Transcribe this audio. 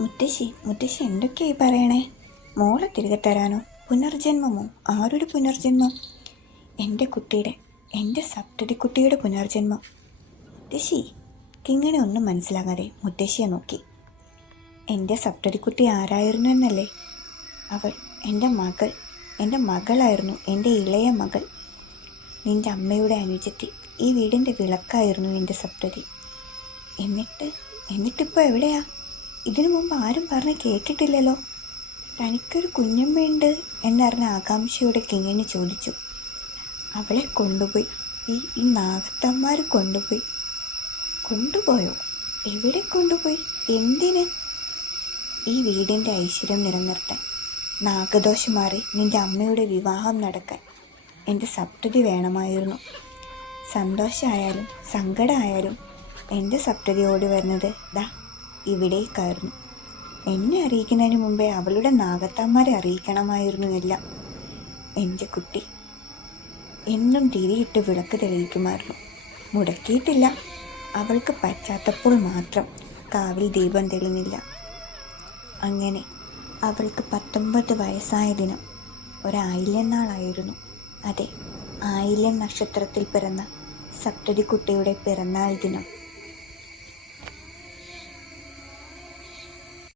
മുത്തശ്ശി മുത്തശ്ശി എന്തൊക്കെയായി പറയണേ? മോളെ തിരികെ തരാനോ? പുനർജന്മമോ? ആരൊരു പുനർജന്മം? എന്റെ കുട്ടിയുടെ എന്റെ സപ്തതി കുട്ടിയുടെ പുനർജന്മം. മുത്തശ്ശി കിങ്ങനെ ഒന്നും മനസ്സിലാകാതെ മുത്തശ്ശിയെ നോക്കി. എന്റെ സപ്തതിക്കുട്ടി ആരായിരുന്നു എന്നല്ലേ? അവൾ എന്റെ മകൾ എന്റെ മകളായിരുന്നു എന്റെ ഇളയ മകൾ. നിന്റെ അമ്മയുടെ അനുജത്തി ഈ വീടിന്റെ വിളക്കായിരുന്നു എന്റെ സപ്തതി എന്നിട്ട് എന്നിട്ടിപ്പോൾ എവിടെയാ? ഇതിനു മുമ്പ് ആരും പറഞ്ഞ് കേട്ടിട്ടില്ലല്ലോ. തനിക്കൊരു കുഞ്ഞമ്മയുണ്ട് എന്നറിഞ്ഞ ആകാംക്ഷയോടെ കിങ്ങിണി ചോദിച്ചു. അവളെ കൊണ്ടുപോയി. ഈ ഈ നാഗത്തന്മാർ കൊണ്ടുപോയി. കൊണ്ടുപോയോ? എവിടെ കൊണ്ടുപോയി? എന്തിന്? ഈ വീടിന്റെ ഐശ്വര്യം നിലനിർത്താൻ. നാഗദോഷം മാറി നിന്റെ അമ്മയുടെ വിവാഹം നടക്കാൻ. എന്റെ സപ്തതി വേണമായിരുന്നു. സന്തോഷമായാലും സങ്കടമായാലും എന്റെ സപ്തതി ഓടി വരുന്നത് ദാ. ഇവിടേക്കായിരുന്നു എന്നെ അറിയിക്കുന്നതിന് മുമ്പേ അവളുടെ നാഗത്താന്മാരെ അറിയിക്കണമായിരുന്നു എല്ലാം. എന്റെ കുട്ടി. എന്നും തിരിയിട്ട് വിളക്ക് തെളിയിക്കുമായിരുന്നു. മുടക്കിയിട്ടില്ല. അവൾക്ക് പറ്റാത്തപ്പോൾ മാത്രം കാവിൽ ദീപം തെളിഞ്ഞില്ല. അങ്ങനെ അവൾക്ക് പത്തൊമ്പത് വയസ്സായ ദിനം. ഒരായില്യനാളായിരുന്നു അതെ ആയില്യം നക്ഷത്രത്തിൽ പിറന്ന സപ്തതി കുട്ടിയുടെ പിറന്നാൾ ദിനം.